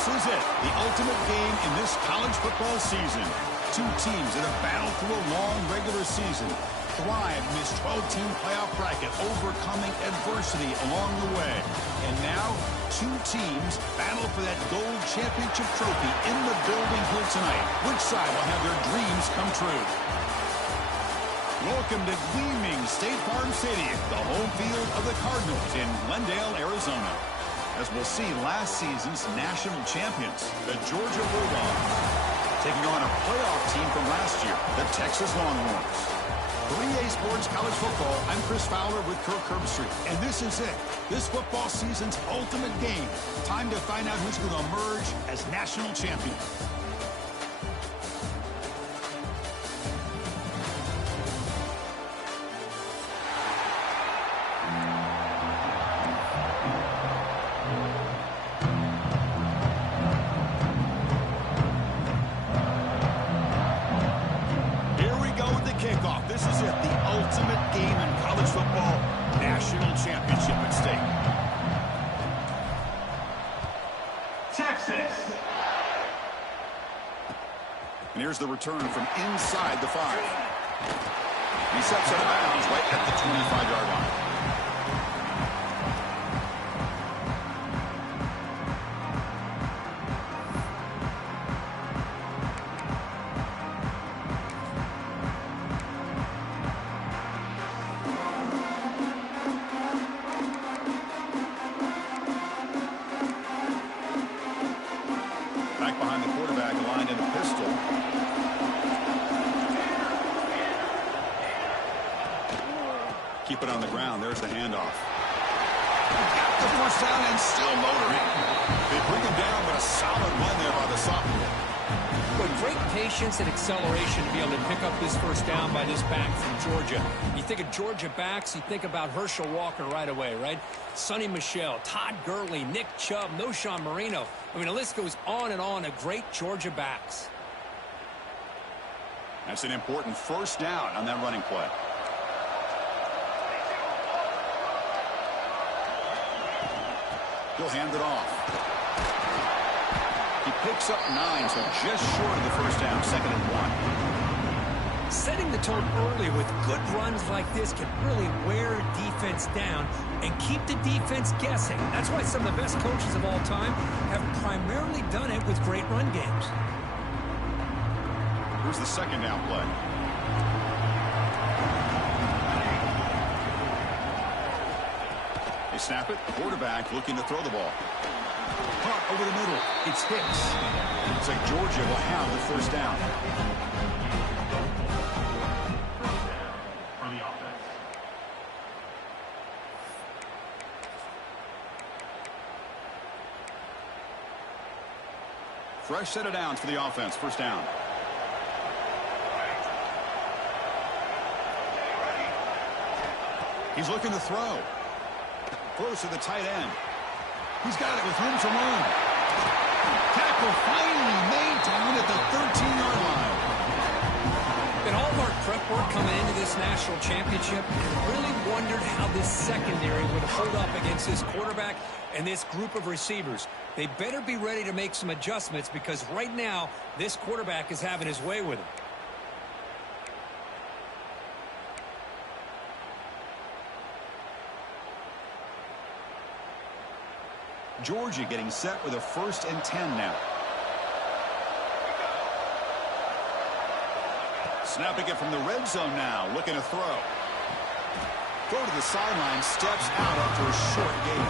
This is it, the ultimate game in this college football season. Two teams that have battled through a long regular season, thrived in this 12-team playoff bracket, overcoming adversity along the way. And now, two teams battle for that gold championship trophy in the building here tonight. Which side will have their dreams come true? Welcome to gleaming State Farm Stadium, the home field of the Cardinals in Glendale, Arizona. As we'll see, last season's national champions, the Georgia Bulldogs, taking on a playoff team from last year, the Texas Longhorns. 3A Sports College Football, I'm Chris Fowler with Kirk Herbstreit, and this is it, this football season's ultimate game. Time to find out who's going to emerge as national champion. This is it, the ultimate game in college football, national championship at stake. Texas. And here's the return from inside the 5. He steps out of bounds right at the 25-yard line. Back behind the quarterback, aligned in a pistol. Keep it on the ground. There's the handoff. Got the first down and still motoring. They bring him down, but a solid run there by the sophomore. But great patience and acceleration to be able to pick up this first down by this back from Georgia. You think of Georgia backs, you think about Herschel Walker right away, right? Sonny Michel, Todd Gurley, Nick Chubb, Noshawn Marino. I mean, the list goes on and on of great Georgia backs. That's an important first down on that running play. He'll hand it off. He picks up 9, so just short of the first down, 2nd and 1. Setting the tone early with good runs like this can really wear a defense down and keep the defense guessing. That's why some of the best coaches of all time have primarily done it with great run games. Here's the 2nd down play. They snap it. Quarterback looking to throw the ball. Caught over the middle. It's Hicks. Looks like Georgia will have the first down. For the offense. Fresh set of downs for the offense. First down. He's looking to throw. Throws to the tight end. He's got it with room to run. Tackle finally made down at the 13-yard line. And all of our prep work coming into this national championship really wondered how this secondary would hold up against this quarterback and this group of receivers. They better be ready to make some adjustments because right now this quarterback is having his way with him. Georgia getting set with a 1st and 10 now. Snapping it from the red zone now, looking to throw. Throw to the sideline, steps out after a short gain.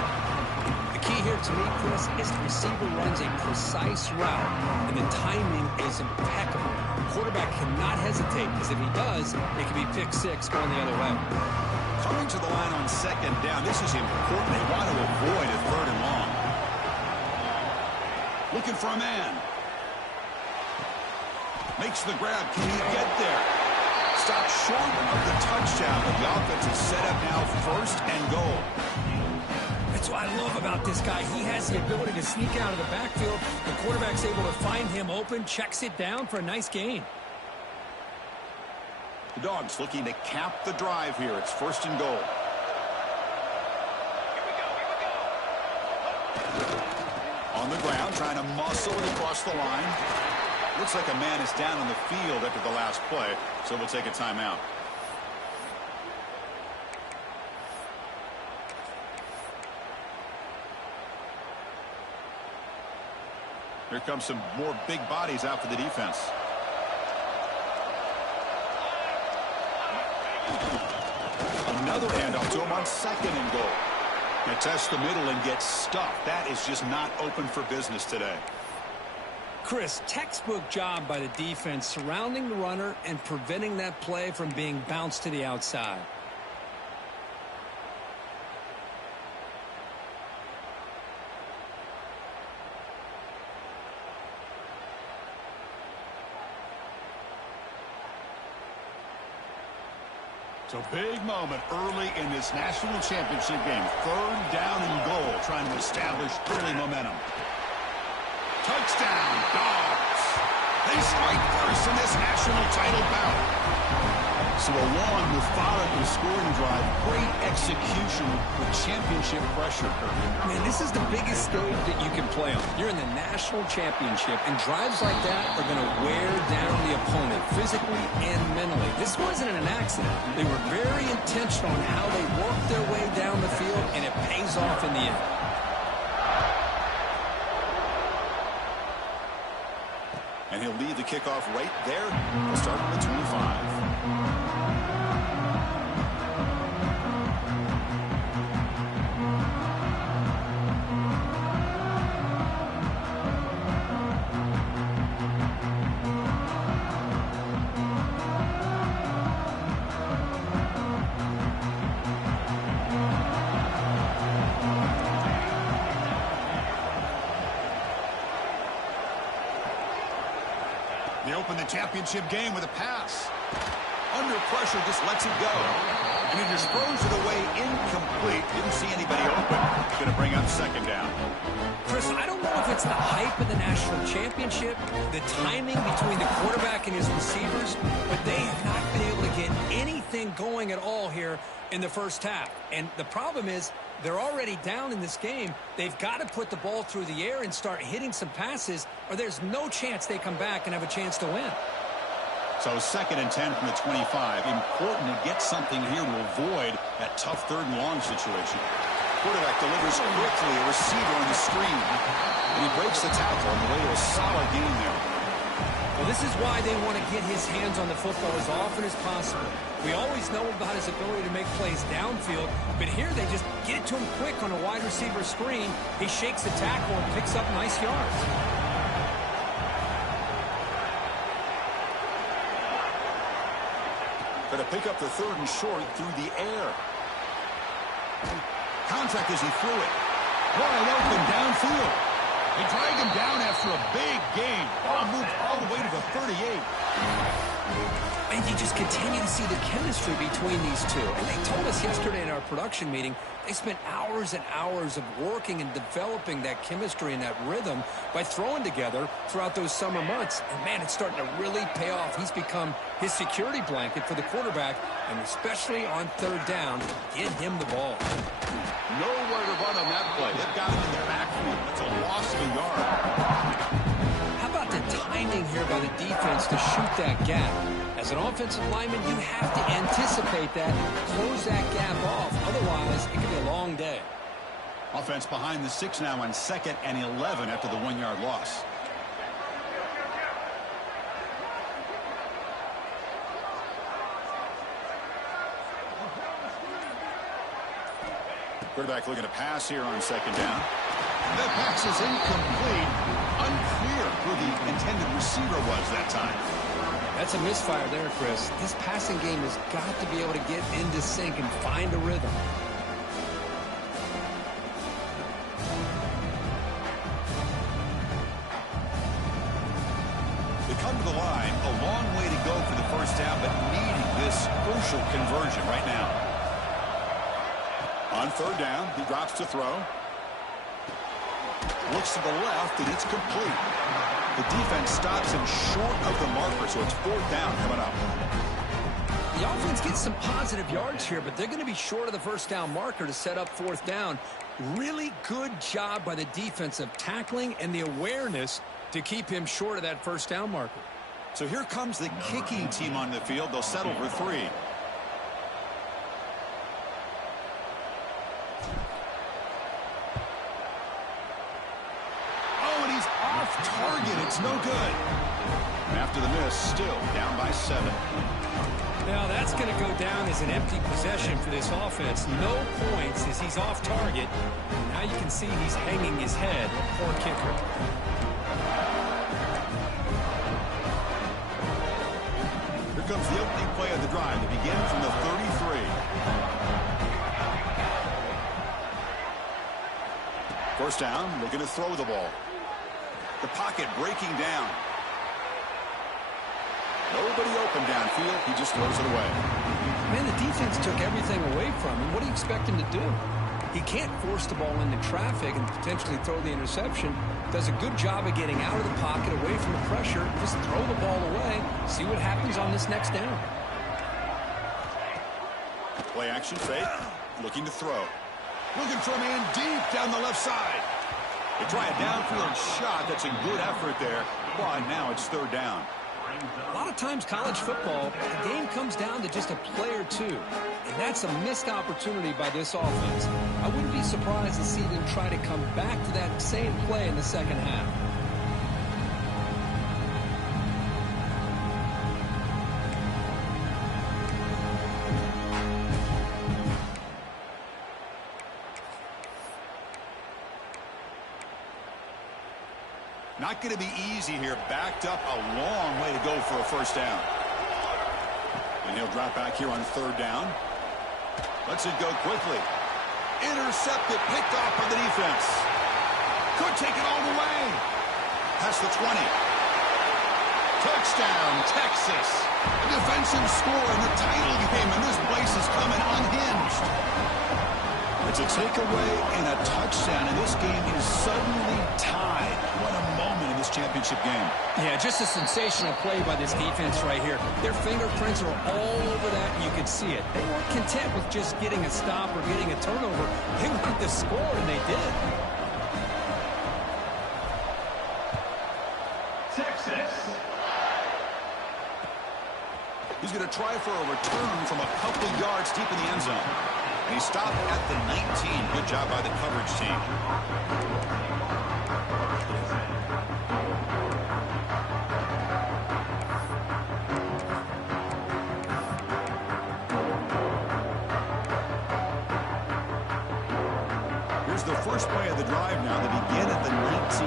The key here to me, Chris, is the receiver runs a precise route, and the timing is impeccable. The quarterback cannot hesitate, because if he does, it could be pick 6 going the other way. Coming to the line on 2nd down, this is important. They want to avoid a 3rd and long. Looking for a man. Makes the grab. Can he get there? Stopped short of the touchdown, but the offense is set up now 1st and goal. That's what I love about this guy. He has the ability to sneak out of the backfield. The quarterback's able to find him open, checks it down for a nice gain. The Dogs looking to cap the drive here. It's 1st and goal. On On the ground, trying to muscle it across the line. Looks like a man is down on the field after the last play, so we'll take a timeout. Here comes some more big bodies out for the defense. Another handoff to him on 2nd and goal. They test the middle and get stuffed. That is just not open for business today. Chris, textbook job by the defense surrounding the runner and preventing that play from being bounced to the outside. It's a big moment early in this national championship game. 3rd down and goal, trying to establish early momentum. Touchdown, Dogs. They strike first in this national title bout. So a long, methodical scoring drive. Great execution with championship pressure. Man, this is the biggest stage that you can play on. You're in the national championship, and drives like that are going to wear down the opponent physically and mentally. This wasn't an accident. They were very intentional on how they worked their way down the field, and it pays off in the end. And he'll lead the kickoff right there. We'll start with the 25. They open the championship game with a pass. Under pressure, just lets it go. And he just throws it away incomplete. Didn't see anybody open. Going to bring up 2nd down. Chris, I don't know if it's the hype of the national championship, the timing between the quarterback and his receivers, but they have not been able to get anything going at all here in the first half. And the problem is they're already down in this game. They've got to put the ball through the air and start hitting some passes, or there's no chance they come back and have a chance to win. So 2nd and 10 from the 25. Important to get something here to avoid that tough 3rd and long situation. Quarterback delivers quickly, a receiver on the screen. And he breaks the tackle on the way to a solid gain there. Well, this is why they want to get his hands on the football as often as possible. We always know about his ability to make plays downfield, but here they just get it to him quick on a wide receiver screen. He shakes the tackle and picks up nice yards. Going to pick up the 3rd and short through the air. Contact as he threw it. Wide open downfield. They drag him down after a big gain. Ball moved all the way to the 38. And you just continue to see the chemistry between these two. And they told us yesterday in our production meeting, they spent hours and hours of working and developing that chemistry and that rhythm by throwing together throughout those summer months. And, man, it's starting to really pay off. He's become his security blanket for the quarterback, and especially on 3rd down, get him the ball. Nowhere to run on that play. They've got him in the backfield. It's a loss of a yard. How about the timing here by the defense to shoot that gap? As an offensive lineman, you have to anticipate that, close that gap off. Otherwise, it could be a long day. Offense behind the 6 now on 2nd and 11 after the 1-yard loss. Quarterback looking to pass here on 2nd down. That pass is incomplete. Unclear who the intended receiver was that time. That's a misfire there, Chris. This passing game has got to be able to get into sync and find a rhythm. They come to the line, a long way to go for the first down, but needing this crucial conversion right now. On 3rd down, he drops to throw. Looks to the left, and it's complete. The defense stops him short of the marker, so it's 4th down coming up. The offense gets some positive yards here, but they're going to be short of the first down marker to set up fourth down. Really good job by the defense of tackling and the awareness to keep him short of that first down marker. So here comes the kicking team on the field. They'll settle for 3. Oh, and he's off target. It's no good. After the miss, still down by 7. Now that's going to go down as an empty possession for this offense. No points as he's off target. Now you can see he's hanging his head. Poor kicker. Here comes the opening play of the drive. They begin from the 33. First down, looking to throw the ball. The pocket breaking down. Nobody open downfield. He just throws it away. Man, the defense took everything away from him. What do you expect him to do? He can't force the ball into traffic and potentially throw the interception. Does a good job of getting out of the pocket, away from the pressure. Just throw the ball away. See what happens on this next down. Play action fake. Looking to throw. Looking for a man deep down the left side. They try a downfield shot. That's a good effort there. But now it's third down. A lot of times college football, the game comes down to just a play or two. And that's a missed opportunity by this offense. I wouldn't be surprised to see them try to come back to that same play in the second half. Not going to be easy here. Backed up a long way to go for a first down. And he'll drop back here on third down. Lets it go quickly. Intercepted, picked off by the defense. Could take it all the way. Past the 20. Touchdown, Texas. A defensive score in the title game, and this place is coming unhinged. It's a takeaway and a touchdown, and this game is suddenly tied. What a moment in this championship game. Yeah, just a sensational play by this defense right here. Their fingerprints are all over that, and you can see it. They weren't content with just getting a stop or getting a turnover. They wanted the score, and they did. Texas. He's going to try for a return from a couple yards deep in the end zone. And he stopped at the 19. Good job by the coverage team. Here's the first play of the drive now. They begin at the 19.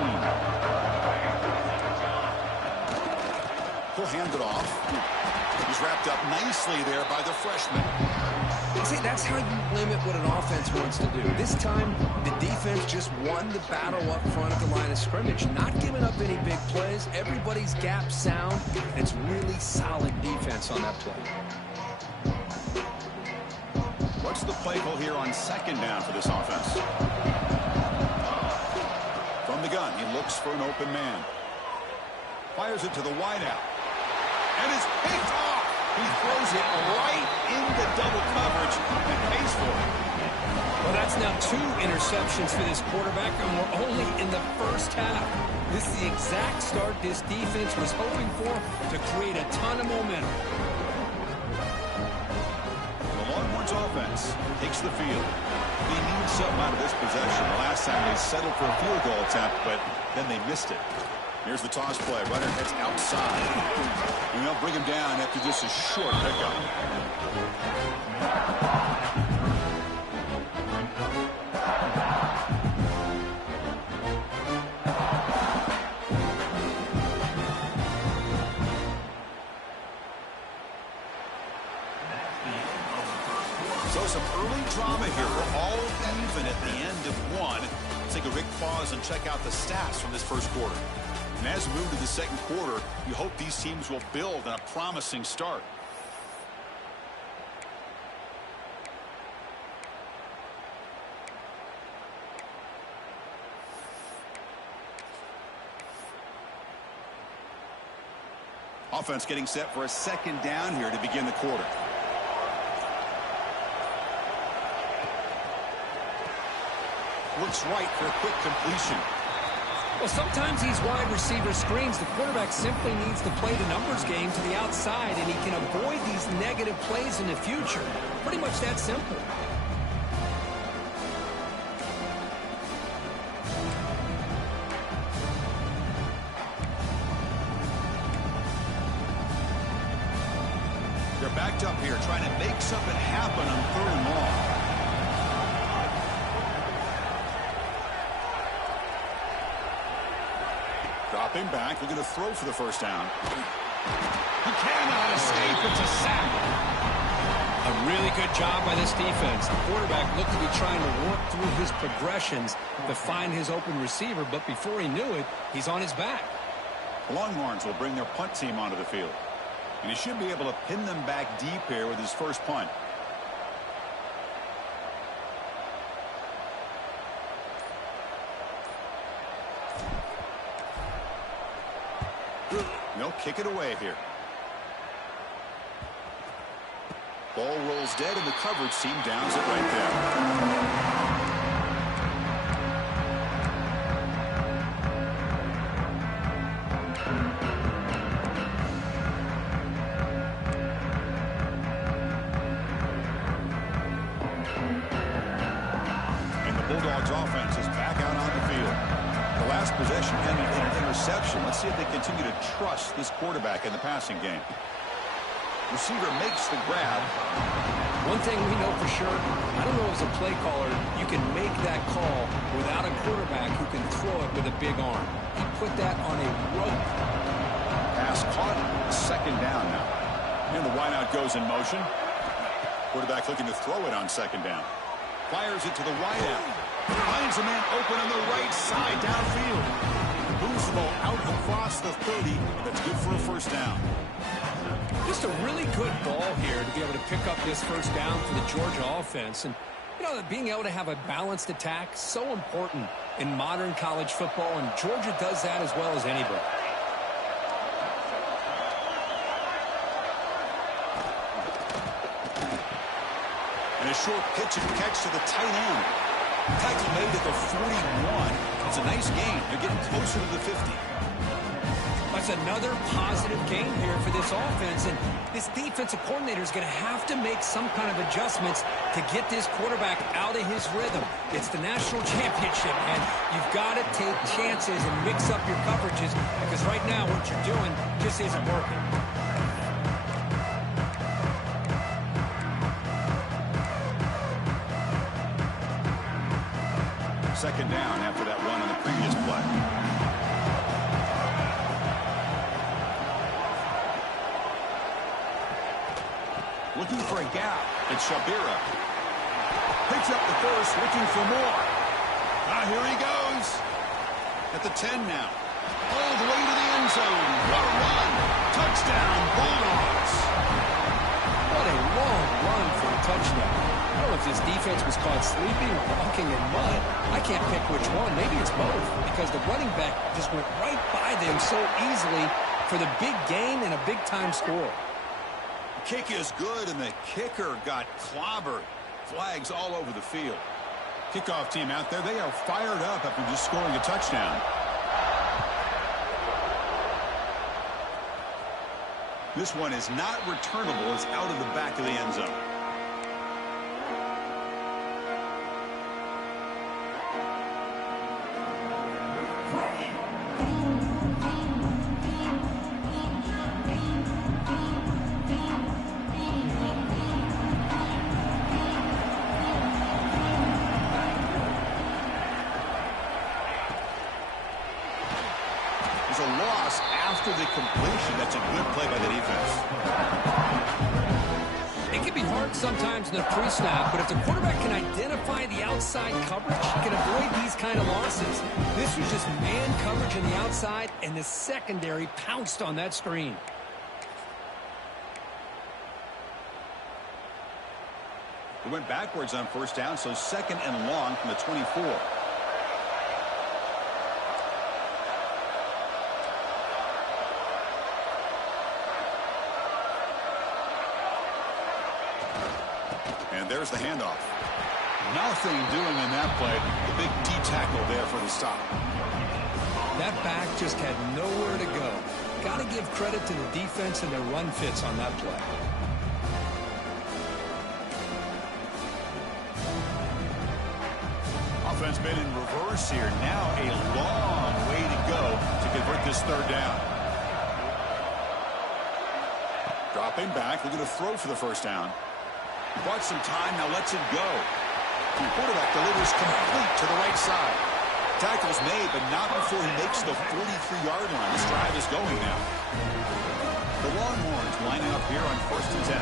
He'll hand it off. He's wrapped up nicely there by the freshman. See, that's how you limit what an offense wants to do. This time, the defense just won the battle up front at the line of scrimmage. Not giving up any big plays. Everybody's gap sound. And it's really solid defense on that play. What's the play call here on second down for this offense? From the gun, he looks for an open man. Fires it to the wideout. And it's picked off. He throws it right into double coverage and pays for it. Well, that's now 2 interceptions for this quarterback, and we're only in the first half. This is the exact start this defense was hoping for to create a ton of momentum. The Longhorns offense takes the field. They need something out of this possession. The last time they settled for a field goal attempt, but then they missed it. Here's the toss play. Runner heads outside. And they'll bring him down after just a short pickup. So some early drama here. We're all even at the end of one. Take a quick pause and check out the stats from this first quarter. And as we move to the second quarter, you hope these teams will build on a promising start. Offense getting set for a second down here to begin the quarter. looks right for a quick completion. Well, sometimes these wide receiver screens, the quarterback simply needs to play the numbers game to the outside, and he can avoid these negative plays in the future. Pretty much that simple. They're backed up here trying to make something happen on 3rd and long. Dropping back, looking to throw for the first down. He cannot escape. It's a sack. A really good job by this defense. The quarterback looked to be trying to work through his progressions to find his open receiver, but before he knew it, he's on his back. The Longhorns will bring their punt team onto the field. And he should be able to pin them back deep here with his first punt. They'll kick it away here. Ball rolls dead, and the coverage team downs it right there. Bulldogs offense is back out on the field. The last possession ended in an interception. Let's see if they continue to trust this quarterback in the passing game. Receiver makes the grab. One thing we know for sure, I don't know as a play caller, you can make that call without a quarterback who can throw it with a big arm. He put that on a rope. Pass caught. 2nd down now. And the wideout goes in motion. Quarterback looking to throw it on 2nd down. Fires it to the wideout. Finds a man open on the right side downfield. Moves the ball out across the 30. That's good for a first down. Just a really good ball here to be able to pick up this first down for the Georgia offense. And, you know, being able to have a balanced attack, so important in modern college football, and Georgia does that as well as anybody. And a short pitch and catch to the tight end. Tackle made at the 41. It's a nice gain. They're getting closer to the 50. That's another positive gain here for this offense. And this defensive coordinator is going to have to make some kind of adjustments to get this quarterback out of his rhythm. It's the national championship, and you've got to take chances and mix up your coverages, because right now what you're doing just isn't working. 2nd down after that run on the previous play. Looking for a gap. It's Shabira. Picks up the first, looking for more. Here he goes. At the 10 now. All the way to the end zone. What a run. Touchdown, Bulldogs. What a long run for a touchdown. I don't know if this defense was caught sleeping or walking in mud. I can't pick which one. Maybe it's both, because the running back just went right by them so easily for the big gain and a big-time score. The kick is good, and the kicker got clobbered. Flags all over the field. Kickoff team out there, they are fired up after just scoring a touchdown. This one is not returnable. It's out of the back of the end zone. There's a loss after the completion. That's a good play by the defense. It can be hard sometimes in the pre-snap, but if the quarterback can identify the outside coverage, he can avoid these kind of losses. This was just man coverage on the outside, and the secondary pounced on that screen. They went backwards on first down, so 2nd and long from the 24. And there's the handoff. Nothing doing in that play. The big D tackle there for the stop. That back just had nowhere to go. Got to give credit to the defense and their run fits on that play. Offense been in reverse here. Now a long way to go to convert this third down. Dropping back, looking to throw for the first down. Bought some time, now lets it go. The quarterback delivers complete to the right side. Tackle's made, but not before he makes the 43-yard line. This drive is going now. The Longhorns lining up here on 1st and 10.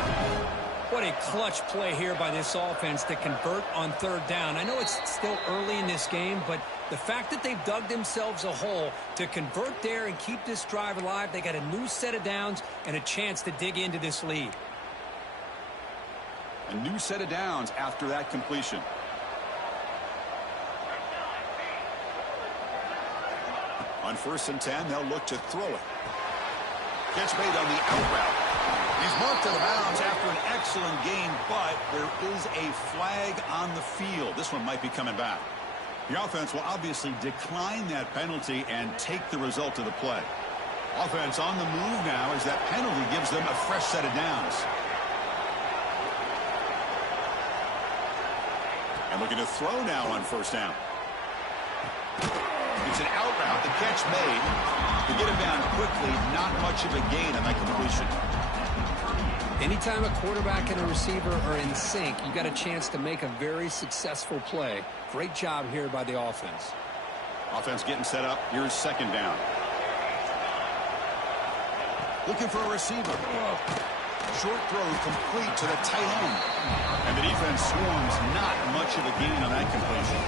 What a clutch play here by this offense to convert on third down. I know it's still early in this game, but the fact that they've dug themselves a hole to convert there and keep this drive alive, they got a new set of downs and a chance to dig into this lead. A new set of downs after that completion. On 1st and 10, they'll look to throw it. Catch made on the out route. He's marked out of bounds after an excellent game, but there is a flag on the field. This one might be coming back. The offense will obviously decline that penalty and take the result of the play. Offense on the move now as that penalty gives them a fresh set of downs. And looking to throw now on 1st down. It's an out route. The catch made. To get him down quickly, not much of a gain on that completion. Anytime a quarterback and a receiver are in sync, you got a chance to make a very successful play. Great job here by the offense. Offense getting set up. Here's 2nd down. Looking for a receiver. Short throw complete to the tight end. And the defense swarms. Not much of a gain on that completion.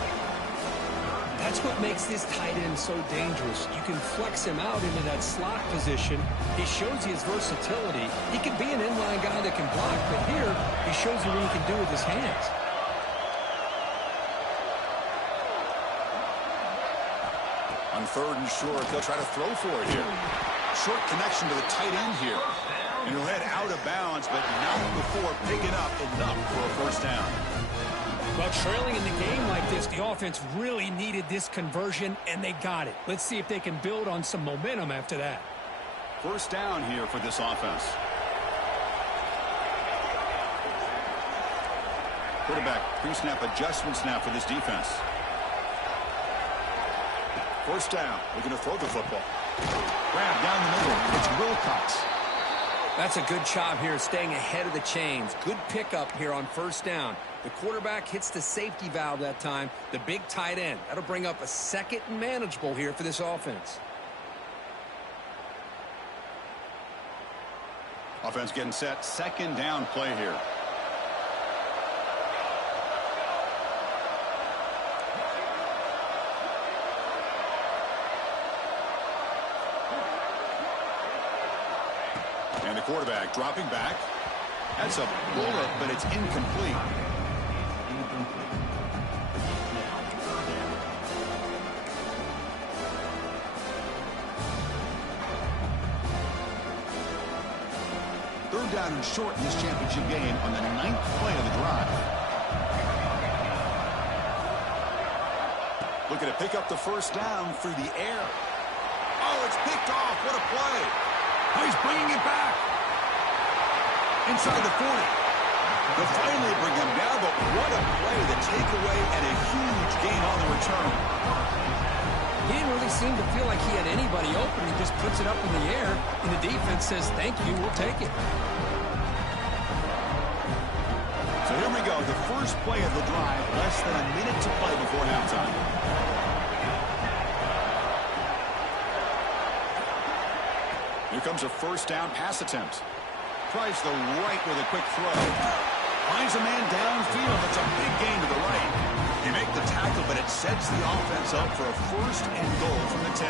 That's what makes this tight end so dangerous. You can flex him out into that slot position. He shows you his versatility. He can be an inline guy that can block, but here he shows you what he can do with his hands. On 3rd and short, they'll try to throw for it here. Short connection to the tight end here. And he'll head out of bounds, but not before picking up enough for a 1st down. Well, trailing in the game like this, the offense really needed this conversion, and they got it. Let's see if they can build on some momentum after that. 1st down here for this offense. Quarterback pre-snap adjustment snap for this defense. 1st down, looking to throw the football. Grab down the middle. It's Wilcox. That's a good job here, staying ahead of the chains. Good pickup here on 1st down. The quarterback hits the safety valve that time. The big tight end. That'll bring up a 2nd and manageable here for this offense. Offense getting set. 2nd down play here. And the quarterback dropping back. That's a bullet, but it's incomplete. Third down and short in this championship game on the 9th play of the drive. Looking to pick up the 1st down through the air. Oh, it's picked off. What a play. Oh, he's bringing it back. Inside the 40. They'll finally bring him down, but what a play. The takeaway and a huge gain on the return. He didn't really seem to feel like he had anybody open. He just puts it up in the air, and the defense says, thank you, we'll take it. So here we go, the first play of the drive, less than a minute to play before halftime. Here comes a 1st down pass attempt. Tries the right with a quick throw. Finds a man downfield. That's a big gain to the right. They make the tackle, but it sets the offense up for a 1st and goal from the 10.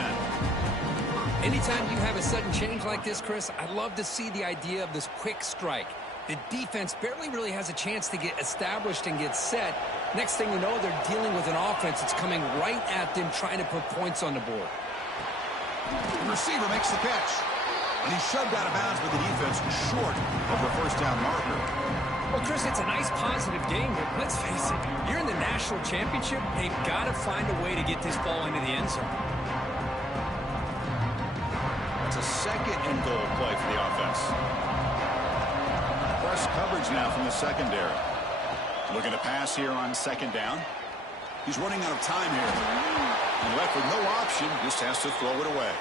Anytime you have a sudden change like this, Chris, I love to see the idea of this quick strike. The defense barely really has a chance to get established and get set. Next thing you know, they're dealing with an offense that's coming right at them, trying to put points on the board. The receiver makes the catch. And he's shoved out of bounds with the defense short of the first down marker. Well, Chris, it's a nice positive game, but let's face it, you're in the national championship. They've got to find a way to get this ball into the end zone. It's a second and goal play for the offense. Press coverage now from the secondary. Looking to pass here on second down. He's running out of time here. And left with no option, just has to throw it away.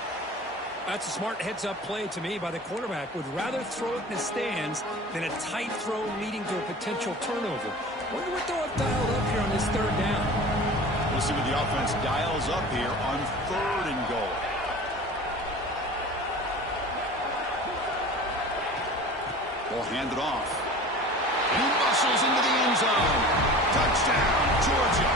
That's a smart heads-up play to me by the quarterback. Would rather throw it in the stands than a tight throw leading to a potential turnover. Wonder what they'll have dialed up here on this third down. We'll see what the offense dials up here on third and goal. We'll hand it off. He muscles into the end zone. Touchdown, Georgia.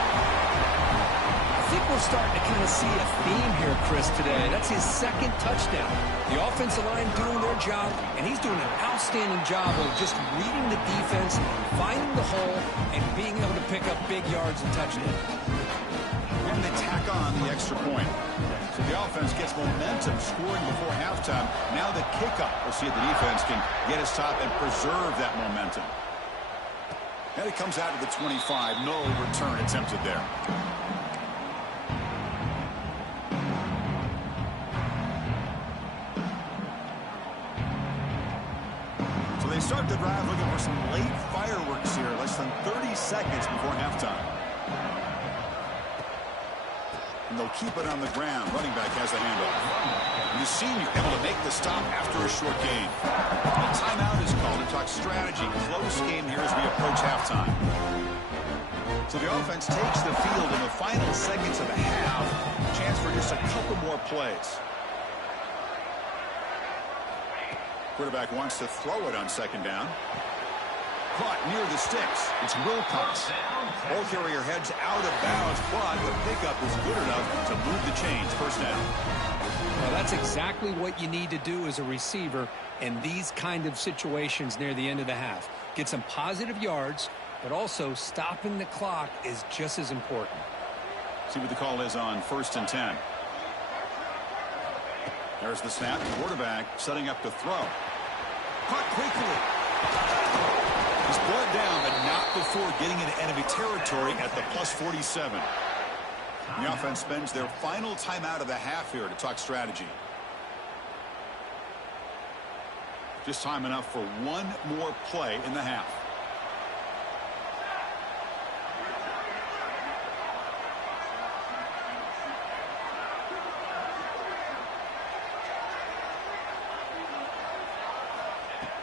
I think we're starting to kind of see a theme here, Chris, today. That's his second touchdown. The offensive line doing their job, and he's doing an outstanding job of just reading the defense, finding the hole, and being able to pick up big yards and touchdowns. And they tack on the extra point. So the offense gets momentum scoring before halftime. Now the kickoff. We'll see if the defense can get a stop and preserve that momentum. And it comes out of the 25. No return attempted there. So they start the drive looking for some late fireworks here. Less than 30 seconds before halftime. And they'll keep it on the ground. Running back has the handoff. And the senior able to make the stop after a short gain. A timeout is called to talk strategy. Close game here as we approach halftime. So the offense takes the field in the final seconds of the half. Chance for just a couple more plays. Quarterback wants to throw it on second down. Caught near the sticks. It's Wilcox. Ball carrier heads out of bounds, but the pickup is good enough to move the chains. First down. Well, that's exactly what you need to do as a receiver in these kind of situations near the end of the half. Get some positive yards, but also stopping the clock is just as important. See what the call is on 1st and 10. There's the snap. The quarterback setting up to throw. Caught quickly. He's brought down, but not before getting into enemy territory at the plus 47. The offense spends their final timeout of the half here to talk strategy. Just time enough for one more play in the half.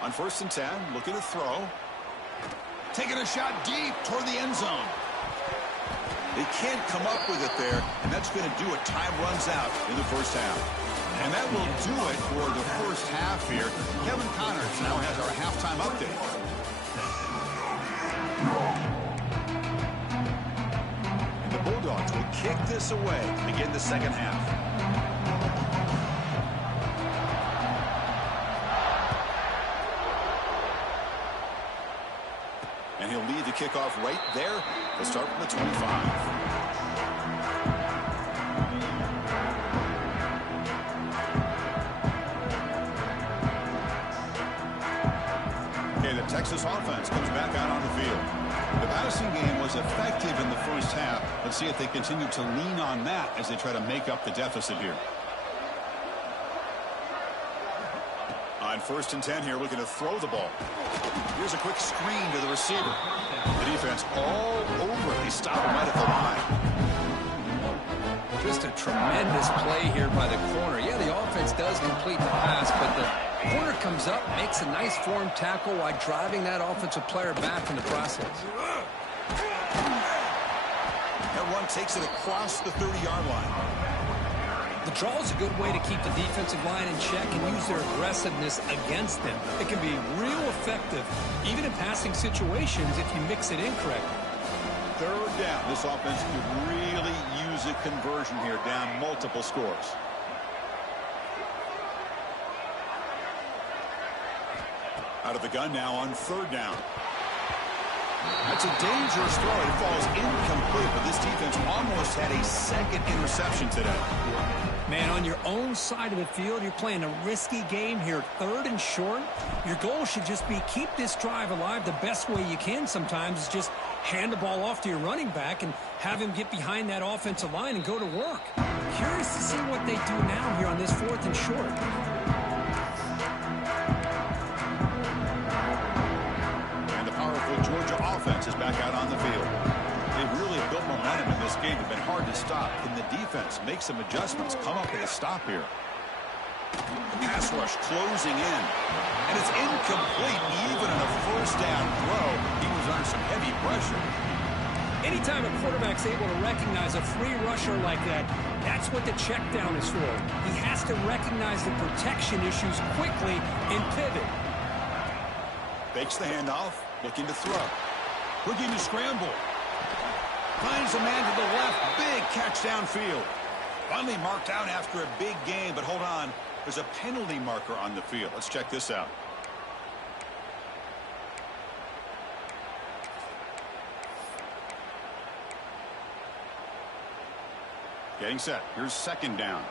On 1st and 10, looking to throw. Taking a shot deep toward the end zone. They can't come up with it there, and that's going to do it. Time runs out in the first half. And that will do it for the first half here. Kevin Connors now has our halftime update. And the Bulldogs will kick this away to begin the second half. And he'll lead the kickoff right there. They'll start from the 25. Okay, the Texas offense comes back out on the field. The passing game was effective in the first half. Let's see if they continue to lean on that as they try to make up the deficit here. On 1st and 10 here, looking to throw the ball. Here's a quick screen to the receiver. The defense all over. They stop him right at the line. Just a tremendous play here by the corner. Yeah, the offense does complete the pass, but the corner comes up, makes a nice form tackle while driving that offensive player back in the process. That run takes it across the 30-yard line. The draw is a good way to keep the defensive line in check and use their aggressiveness against them. It can be real effective, even in passing situations, if you mix it in correctly. Third down. This offense could really use a conversion here, down multiple scores. Out of the gun now on 3rd down. That's a dangerous throw. It falls incomplete, but this defense almost had a second interception today. Man, on your own side of the field, you're playing a risky game here. 3rd and short. Your goal should just be keep this drive alive the best way you can sometimes is just hand the ball off to your running back and have him get behind that offensive line and go to work. Curious to see what they do now here on this 4th and short. And the powerful Georgia offense is back out on the field. They've really built momentum in this game. It's been hard to stop. Can the defense make some adjustments, come up with a stop here? Pass rush closing in. And it's incomplete. Even in a 1st down throw, he was under some heavy pressure. Anytime a quarterback's able to recognize a free rusher like that, that's what the check down is for. He has to recognize the protection issues quickly and pivot. Fakes the handoff, looking to throw. Looking to scramble. Finds a man to the left. Big catch downfield. Finally marked out after a big gain, but hold on. There's a penalty marker on the field. Let's check this out. Getting set. Here's 2nd down.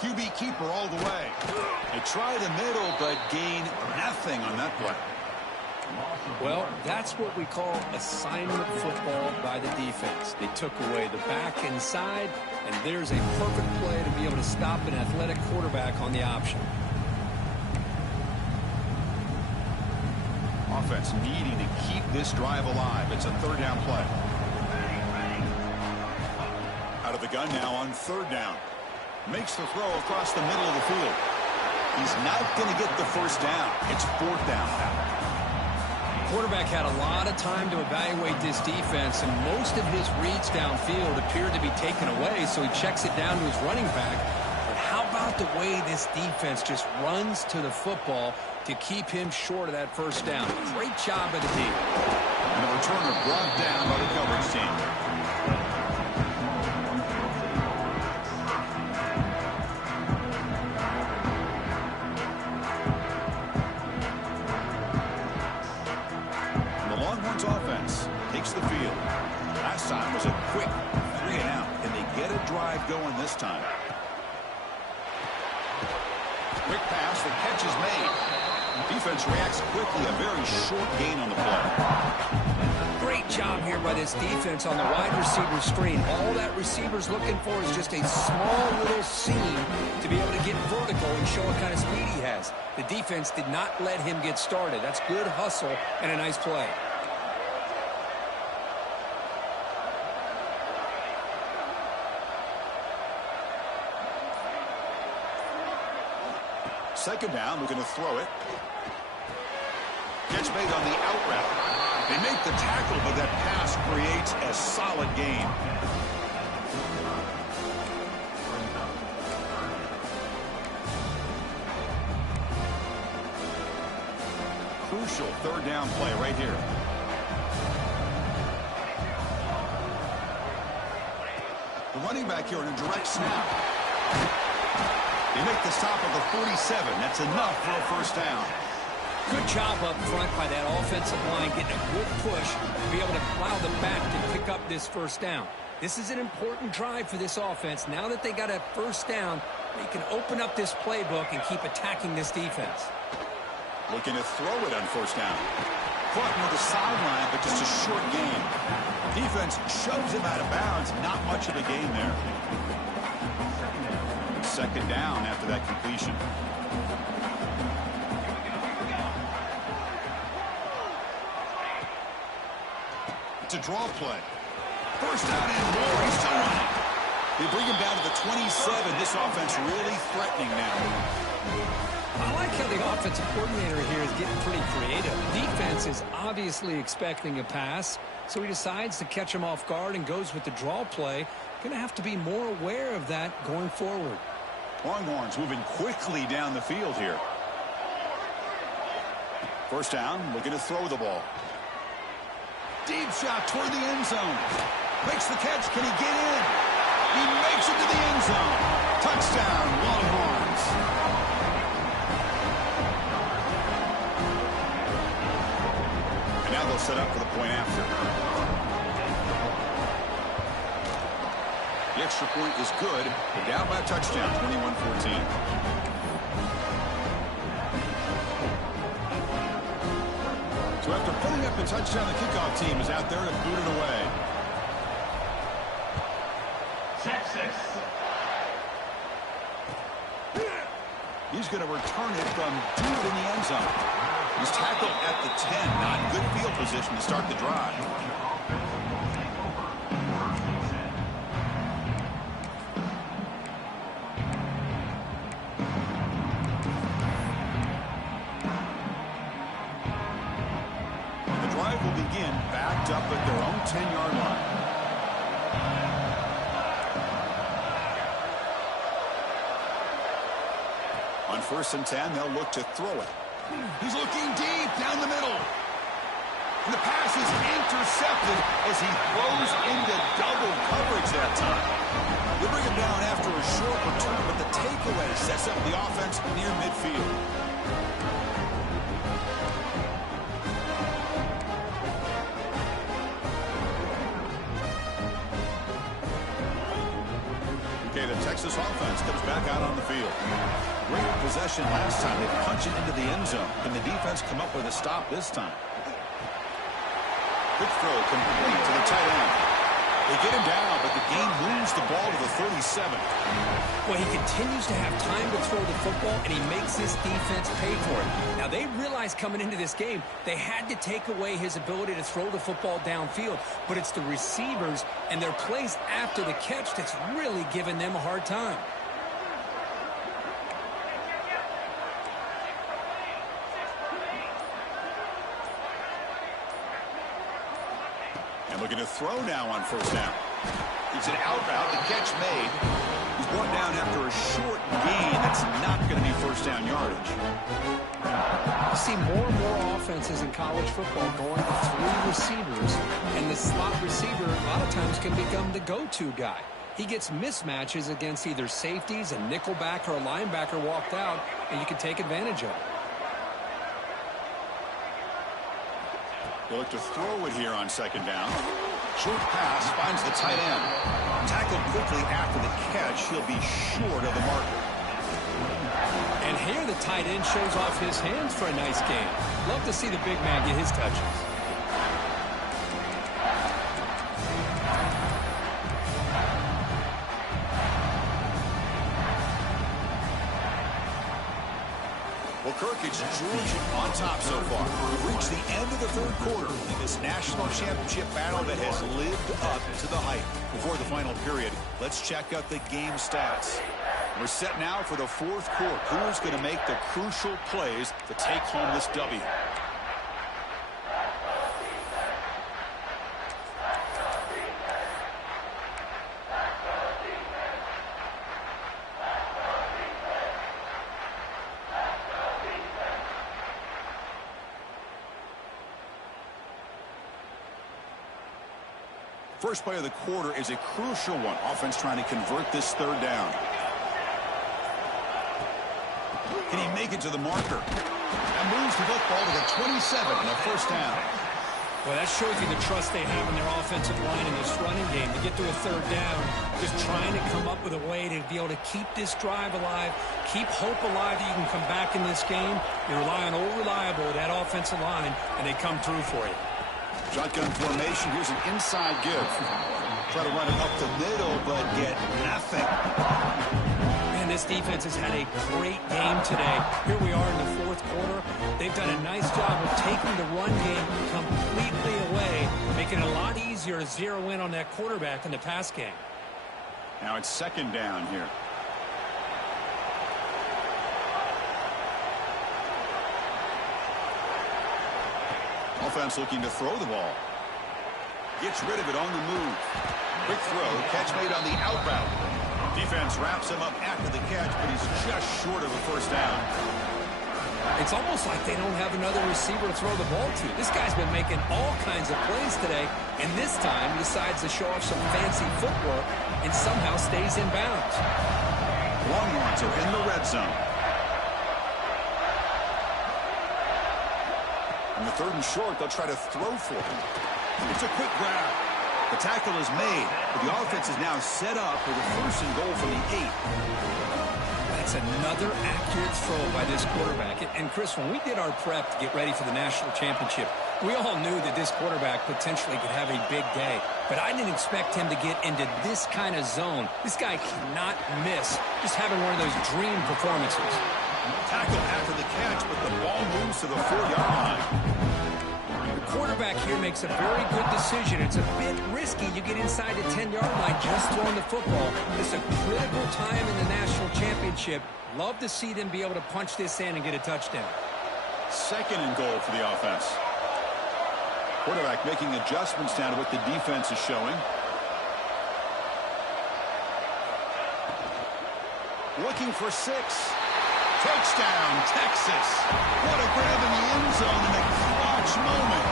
QB keeper all the way. They try the middle, but gain nothing on that play. Well, that's what we call assignment football by the defense. They took away the back inside, and there's a perfect play to be able to stop an athletic quarterback on the option. Offense needing to keep this drive alive. It's a 3rd down play. Out of the gun now on 3rd down. Makes the throw across the middle of the field. He's not going to get the 1st down. It's 4th down now. Quarterback had a lot of time to evaluate this defense, and most of his reads downfield appeared to be taken away, so he checks it down to his running back. But how about the way this defense just runs to the football to keep him short of that 1st down? Great job by the team. And the returner brought down by the coverage team. Offense takes the field. Last time was a quick 3 and out. Can they get a drive going this time? Quick pass. The catch is made. Defense reacts quickly. A very short gain on the play. Great job here by this defense on the wide receiver screen. All that receiver's looking for is just a small little seam to be able to get vertical and show what kind of speed he has. The defense did not let him get started. That's good hustle and a nice play. 2nd down, looking to throw it. Catch made on the out route. They make the tackle, but that pass creates a solid gain. Crucial 3rd down play right here. The running back here in a direct snap. They make the stop at the 47. That's enough for a 1st down. Good job up front by that offensive line, getting a good push to be able to plow the back to pick up this 1st down. This is an important drive for this offense. Now that they got a 1st down, they can open up this playbook and keep attacking this defense. Looking to throw it on 1st down. Caught near the sideline, but just a short gain. Defense shoves him out of bounds. Not much of a gain there. 2nd down after that completion. It's a draw play. 1st down and more. He's still running. They bring him down to the 27. This offense really threatening now. I like how the offensive coordinator here is getting pretty creative. Defense is obviously expecting a pass, so he decides to catch him off guard and goes with the draw play. Going to have to be more aware of that going forward. Longhorns moving quickly down the field here. 1st down, looking to throw the ball. Deep shot toward the end zone. Makes the catch. Can he get in? He makes it to the end zone. Touchdown, Longhorns. set up for the point after. The extra point is good. They're down by a touchdown, 21-14. So after putting up the touchdown, the kickoff team is out there to boot it away. Texas. He's going to return it from deep in the end zone. He's tackled at the 10. Not in good field position to start the drive. The drive will begin backed up at their own 10-yard line. On 1st and 10, they'll look to throw it. He's looking deep down the middle. And the pass is intercepted as he throws into double coverage that time. They bring him down after a short return, but the takeaway sets up the offense near midfield. Okay, the Texas offense comes back out on the field. Great possession last time. They punch it into the end zone. Can the defense come up with a stop this time? Quick throw complete to the tight end. They get him down, but the game moves the ball to the 37. Well, he continues to have time to throw the football, and he makes this defense pay for it. Now, they realized coming into this game they had to take away his ability to throw the football downfield, but it's the receivers and their plays after the catch that's really giving them a hard time. And looking to throw now on 1st down. It's an out route. The catch made. He's brought down after a short gain. That's not going to be 1st down yardage. You see more and more offenses in college football going to 3 receivers, and the slot receiver a lot of times can become the go-to guy. He gets mismatches against either safeties, a nickelbacker, or a linebacker walked out, and you can take advantage of it. They look to throw it here on 2nd down. Short pass finds the tight end. Tackled quickly after the catch. He'll be short of the marker. And here the tight end shows off his hands for a nice game. Love to see the big man get his touches. Well, Kirk, it's Georgia on top so far. We've reached the end of the 3rd quarter in this national championship battle that has lived up to the hype. Before the final period, let's check out the game stats. We're set now for the 4th quarter. Who's going to make the crucial plays to take home this W? First play of the quarter is a crucial one. Offense trying to convert this 3rd down. Can he make it to the marker? And moves the football to the 27 and a 1st down. Well, that shows you the trust they have in their offensive line in this running game. To get to a 3rd down, just trying to come up with a way to be able to keep this drive alive, keep hope alive that you can come back in this game. You rely on old reliable, that offensive line, and they come through for you. Shotgun formation. Here's an inside give. Try to run it up the middle, but get nothing. Man, this defense has had a great game today. Here we are in the 4th quarter. They've done a nice job of taking the run game completely away, making it a lot easier to zero in on that quarterback in the pass game. Now it's 2nd down here. Offense looking to throw the ball. Gets rid of it on the move. Quick throw. Catch made on the out route. Defense wraps him up after the catch, but he's just short of a 1st down. It's almost like they don't have another receiver to throw the ball to. This guy's been making all kinds of plays today, and this time decides to show off some fancy footwork and somehow stays in bounds. Longhorns are in the red zone. On the 3rd and short, they'll try to throw for him. It's a quick grab. The tackle is made, but the offense is now set up for the 1st and goal from the 8. That's another accurate throw by this quarterback. And Chris, when we did our prep to get ready for the national championship, we all knew that this quarterback potentially could have a big day. But I didn't expect him to get into this kind of zone. This guy cannot miss. Just having one of those dream performances. Tackle after the catch, but the ball moves to the 4-yard line. The quarterback here makes a very good decision. It's a bit risky. You get inside the 10-yard line just throwing the football. It's a critical time in the national championship. Love to see them be able to punch this in and get a touchdown. 2nd and goal for the offense. Quarterback making adjustments down to what the defense is showing. Looking for 6. Touchdown, Texas. What a grab in the end zone in a clutch moment.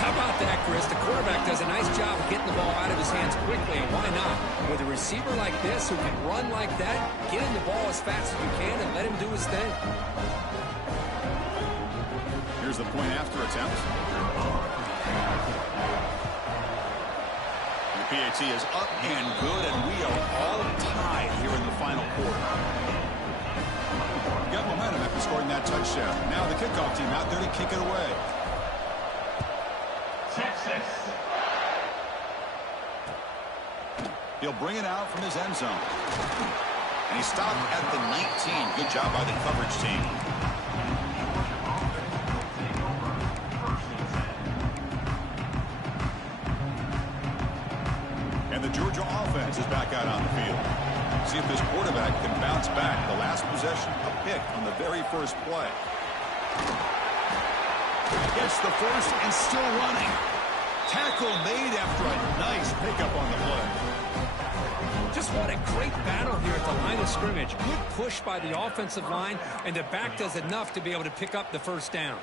How about that, Chris? The quarterback does a nice job of getting the ball out of his hands quickly, and why not? With a receiver like this who can run like that, get him the ball as fast as you can and let him do his thing. Here's the point after attempt. The PAT is up and good, and we are all tied here in the final quarter. Got momentum after scoring that touchdown. Now the kickoff team out there to kick it away. Texas. He'll bring it out from his end zone. And he stopped at the 19. Good job by the coverage team. And the Georgia offense is back out on the field. See if this quarterback can bounce back. The last possession, a pick on the very first play. Gets the first and still running. Tackle made after a nice pickup on the play. Just what a great battle here at the line of scrimmage. Good push by the offensive line, and the back does enough to be able to pick up the first down.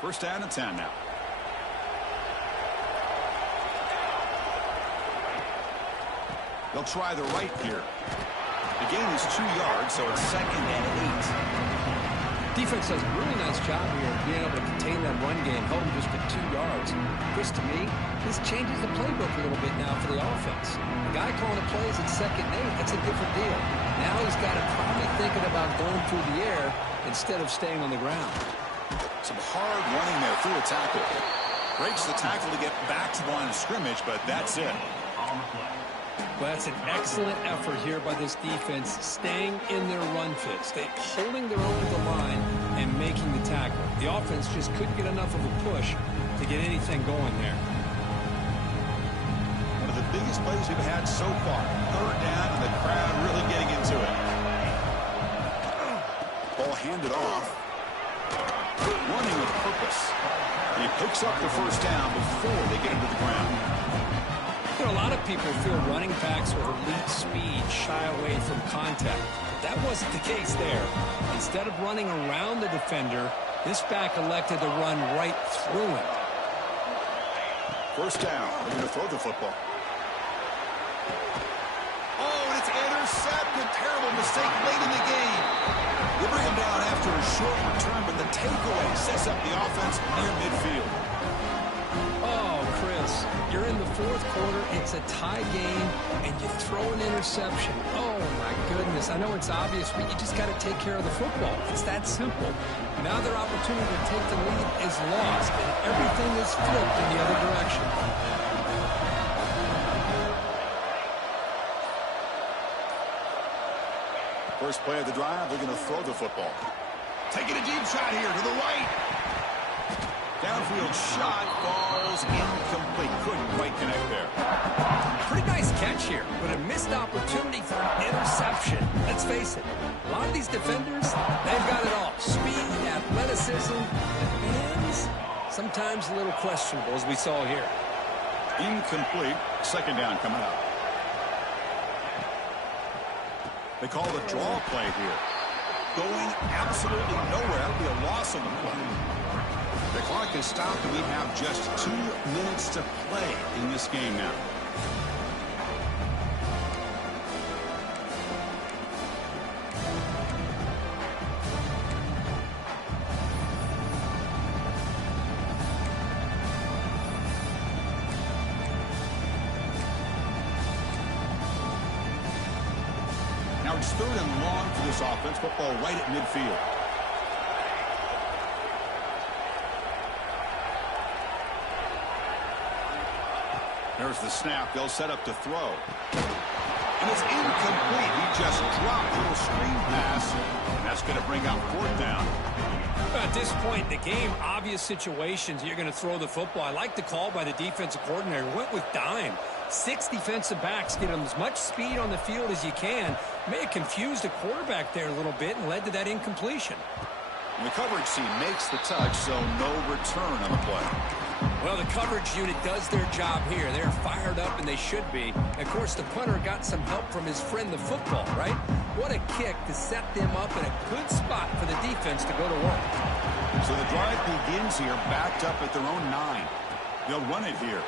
First down and 10 now. They'll try the right here. The gain is 2 yards, so it's 2nd and 8. Defense does a really nice job here of being able to contain that run game, hold them just at 2 yards. Chris, to me, this changes the playbook a little bit now for the offense. The guy calling the plays at 2nd and 8, that's a different deal. Now he's got to probably thinking about going through the air instead of staying on the ground. Some hard running there through a tackle. Breaks the tackle to get back to the line of scrimmage, but that's it. Well, that's an excellent effort here by this defense, staying in their run fit, holding their own at the line and making the tackle. The offense just couldn't get enough of a push to get anything going there. One of the biggest plays we've had so far. 3rd down, and the crowd really getting into it. Ball handed off. Running with purpose. He picks up the first down before they get him to the ground. You know, a lot of people feel running backs with elite speed shy away from contact. But that wasn't the case there. Instead of running around the defender, this back elected to run right through him. First down. They're going to throw the football. Oh, and it's intercepted. Terrible mistake late in the game. They bring him down after a short return, but the takeaway sets up the offense near midfield. Oh, Chris, you're in the 4th quarter. It's a tie game, and you throw an interception. Oh, my goodness. I know it's obvious, but you just got to take care of the football. It's that simple. Now their opportunity to take the lead is lost, and everything is flipped in the other direction. First play of the drive, they're going to throw the football. Taking a deep shot here to the right. Downfield shot falls incomplete. Couldn't quite connect there. Pretty nice catch here, but a missed opportunity for an interception. Let's face it, a lot of these defenders, they've got it all. Speed, athleticism, hands, sometimes a little questionable, as we saw here. Incomplete. 2nd down coming up. They call the draw play here. Going absolutely nowhere. That'll be a loss on the play. The clock is stopped, and we have just 2 minutes to play in this game now. Now it's 3rd and long for this offense. Football right at midfield. There's the snap. They'll set up to throw. And it's incomplete. He just dropped a little screen pass. And that's going to bring out 4th down. At this point in the game, obvious situations, you're going to throw the football. I like the call by the defensive coordinator. Went with dime. 6 defensive backs get them as much speed on the field as you can. May have confused the quarterback there a little bit and led to that incompletion. And the coverage team makes the touch, so no return on the play. Well, the coverage unit does their job here. They're fired up, and they should be. Of course, the punter got some help from his friend, the football, right? What a kick to set them up in a good spot for the defense to go to work. So the drive begins here, backed up at their own 9. They'll run it here.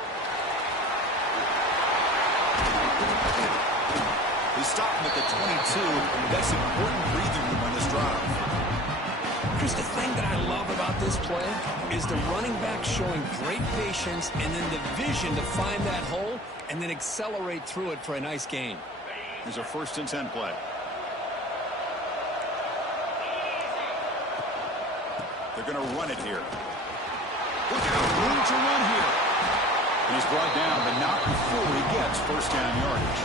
They stop him at the 22. That's important breathing room on this drive. Here's the thing that I love about this play is the running back showing great patience and then the vision to find that hole and then accelerate through it for a nice gain. Here's a 1st and 10 play. They're going to run it here. Look out, room to run here. And he's brought down, but not before he gets 1st down yardage.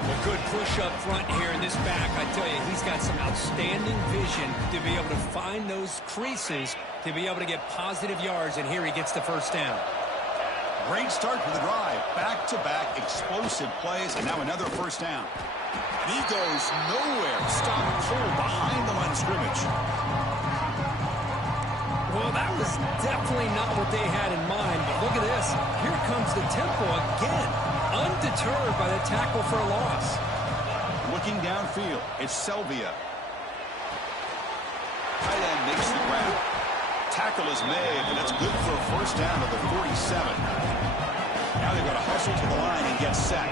A good push up front here in this back. I tell you, he's got some outstanding vision to be able to find those creases to be able to get positive yards, and here he gets the 1st down. Great start for the drive. Back-to-back explosive plays, and now another 1st down. And he goes nowhere. Stopped cold behind the line of scrimmage. Well, that was definitely not what they had in mind, but look at this. Here comes the tempo again. Undeterred by the tackle for a loss. Looking downfield, it's Selvia. Tight end makes the grab. Tackle is made, and that's good for a 1st down to the 47. Now they've got to hustle to the line and get set.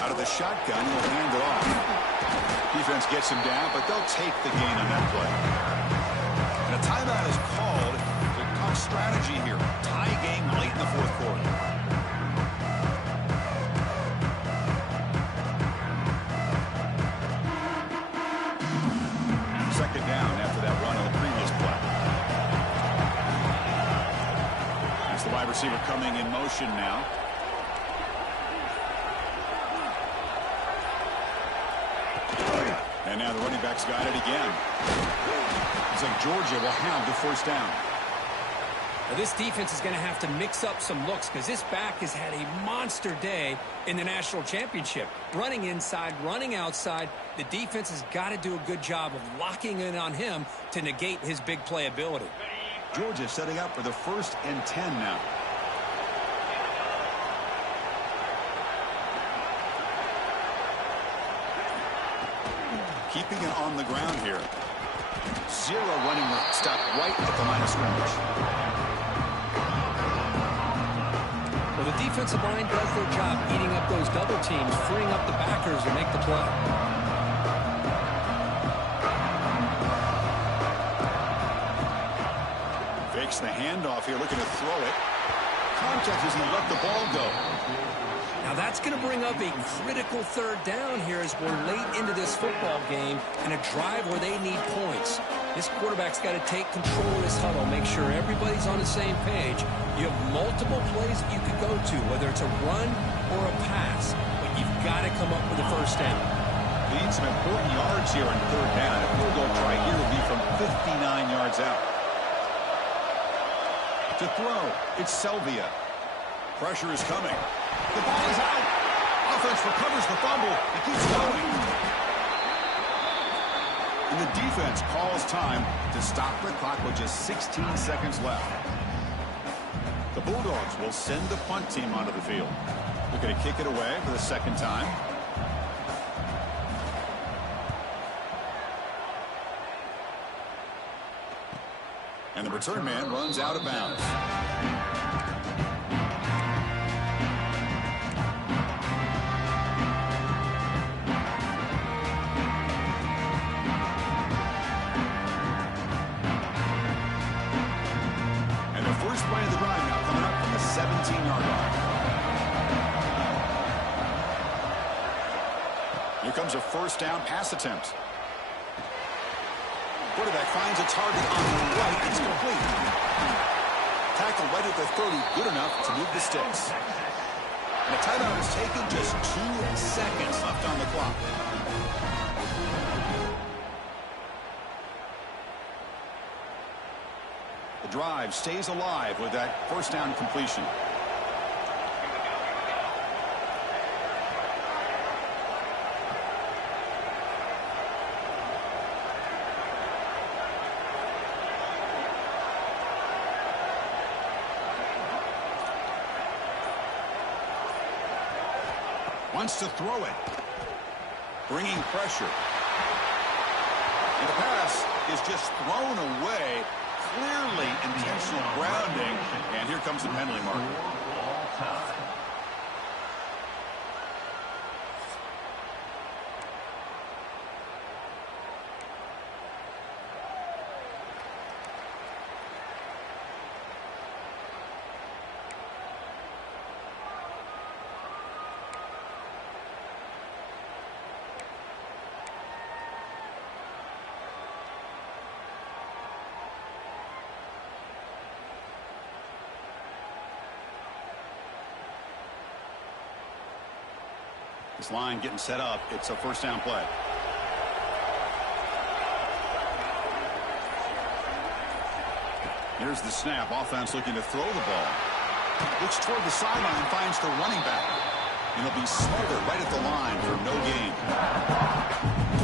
Out of the shotgun, he'll hand it off. Defense gets him down, but they'll take the gain on that play. And a timeout is called. Strategy here. Tie game late in the 4th quarter. Second down after that run on the previous play. That's the wide receiver coming in motion now. And now the running back's got it again. It's like Georgia will have the 1st down. Now, this defense is going to have to mix up some looks because this back has had a monster day in the national championship. Running inside, running outside. The defense has got to do a good job of locking in on him to negate his big play ability. Georgia setting up for the 1st and 10 now. Keeping it on the ground here. 0 running room. Stop right at the line of scrimmage. Well, the defensive line does their job eating up those double teams, freeing up the backers to make the play. Fakes the handoff here, looking to throw it. Contact as he let the ball go. Now that's going to bring up a critical 3rd down here as we're late into this football game and a drive where they need points. This quarterback's got to take control of this huddle, make sure everybody's on the same page. You have multiple plays that you could go to, whether it's a run or a pass, but you've got to come up with a 1st down. They need some important yards here on 3rd down. A field goal try here will be from 59 yards out. To throw, it's Selvia. Pressure is coming. The ball is out. Offense recovers the fumble. It keeps going. And the defense calls time to stop the clock with just 16 seconds left. The Bulldogs will send the punt team onto the field. They're going to kick it away for the 2nd time. And the return man runs out of bounds. The first play of the drive now coming up from the 17-yard line. Here comes a first down pass attempt. Quarterback finds a target on the right. It's complete. Tackle right at the 30. Good enough to move the sticks. And the timeout is taken. Just 2 seconds left on the clock. The drive stays alive with that first down completion. Wants to throw it. Bringing pressure. And the pass is just thrown away. Clearly intentional grounding. And here comes the penalty marker. This line getting set up. It's a first down play. Here's the snap. Offense looking to throw the ball. Looks toward the sideline, finds the running back. And he'll be smothered right at the line for no gain.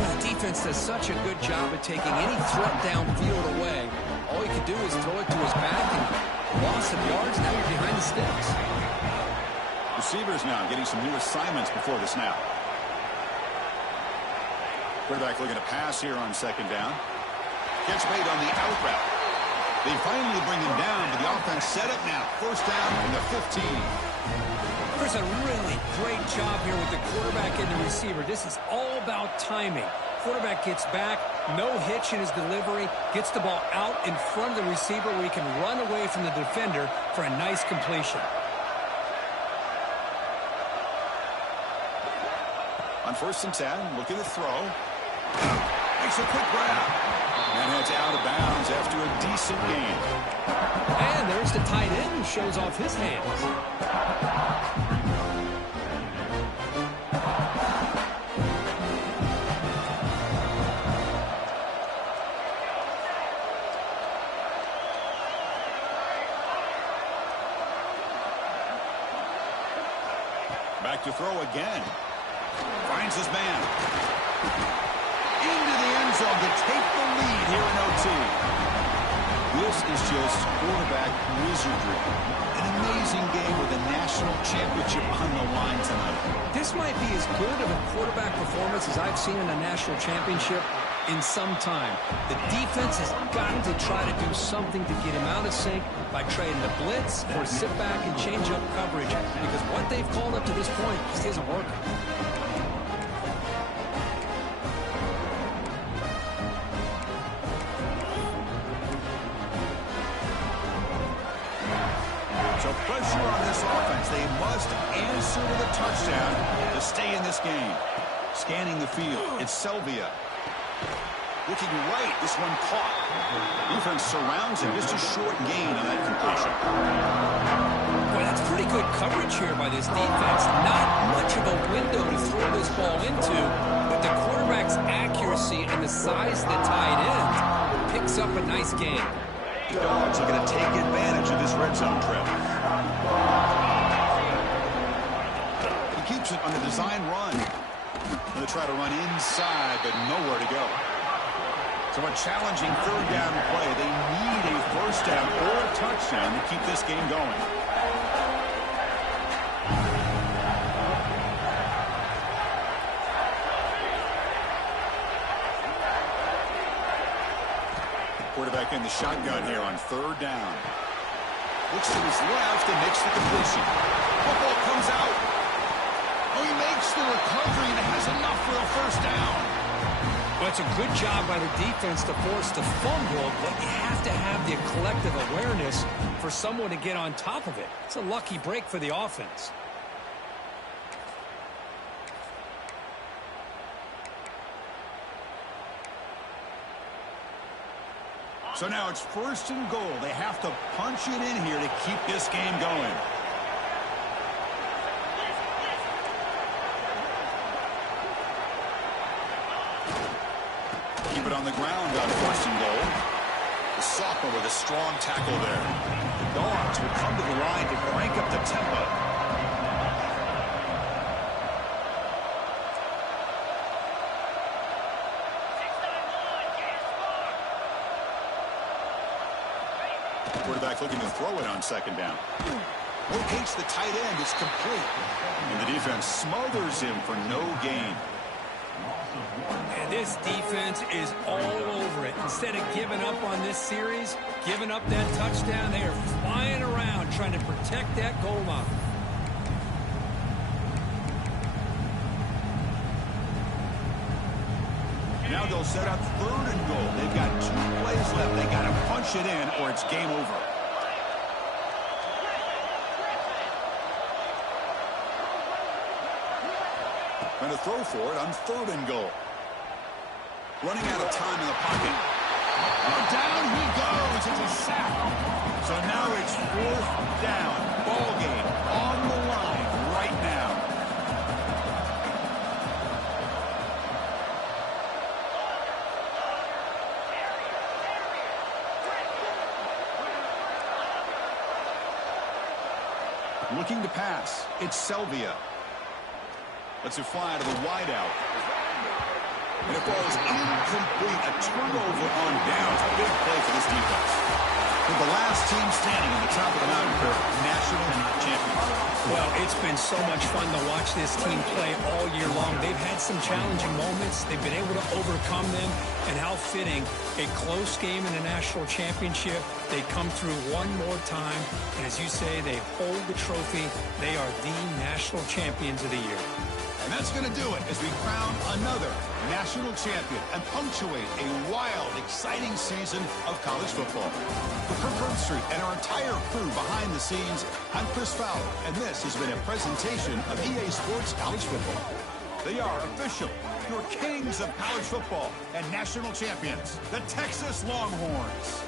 Boy, the defense does such a good job at taking any threat downfield away. All he could do is throw it to his back and loss of yards. Now you're behind the sticks. Receivers now getting some new assignments before the snap. Quarterback looking to pass here on second down. Catch made on the out route. They finally bring him down, but the offense set up now. First down from the 15. There's a really great job here with the quarterback and the receiver. This is all about timing. Quarterback gets back, no hitch in his delivery, gets the ball out in front of the receiver where he can run away from the defender for a nice completion. On 1st and 10, looking to throw. Makes a quick grab. And heads out of bounds after a decent gain. And there's the tight end who shows off his hands. Back to throw again. Finds his man. Into the end zone to take the lead here in OT. This is just quarterback wizardry. An amazing game with a national championship on the line tonight. This might be as good of a quarterback performance as I've seen in a national championship in some time. The defense has got to try to do something to get him out of sync by trading the blitz or sit back and change up coverage, because what they've called up to this point just isn't working. So pressure on this offense. They must answer with a touchdown to stay in this game. Scanning the field. It's Selvia. Looking right. This one caught. Defense surrounds him. Just a short gain on that completion. Boy, that's pretty good coverage here by this defense. Not much of a window to throw this ball into, but the quarterback's accuracy and the size of the tight end picks up a nice gain. The Dogs are going to take advantage of this red zone trip. He keeps it on the design run. Going to try to run inside, but nowhere to go. So a challenging third down play. They need a first down or a touchdown to keep this game going. Quarterback in the shotgun here on third down. Looks to his left and makes the completion. Football comes out. Oh, he makes the recovery and has enough for a first down. Well, it's a good job by the defense to force the fumble, but you have to have the collective awareness for for someone to get on top of it. It's a lucky break for the offense. So now it's 1st and goal. They have to punch it in here to keep this game going. Keep it on the ground on 1st and goal. The sophomore with a strong tackle there. The Dogs will come to the line to crank up the tempo. Quarterback looking to throw it on 2nd down. Locates the tight end. It's complete. And the defense smothers him for no gain. And this defense is all over it. Instead of giving up on this series, giving up that touchdown, they are flying around trying to protect that goal line. Now they'll set up 3rd and goal. They've got 2 plays left. They got to punch it in or it's game over. Going to throw for it on 3rd and goal. Running out of time in the pocket. Down he goes. It's a sack. So now it's 4th down. Ball game on the line right now. Looking to pass. It's Selvia. Lets it fly to the wideout. And it falls incomplete. A turnover on downs. A big play for this defense. With the last team standing in the top of the mountain for national champions. Well, it's been so much fun to watch this team play all year long. They've had some challenging moments. They've been able to overcome them. And how fitting, a close game in a national championship. They come through one more time. And as you say, they hold the trophy. They are the national champions of the year. And that's going to do it as we crown another national champion and punctuate a wild, exciting season of college football. For Kirk Herbstreit and our entire crew behind the scenes, I'm Chris Fowler, and this has been a presentation of EA Sports College Football. They are official, your kings of college football and national champions, the Texas Longhorns.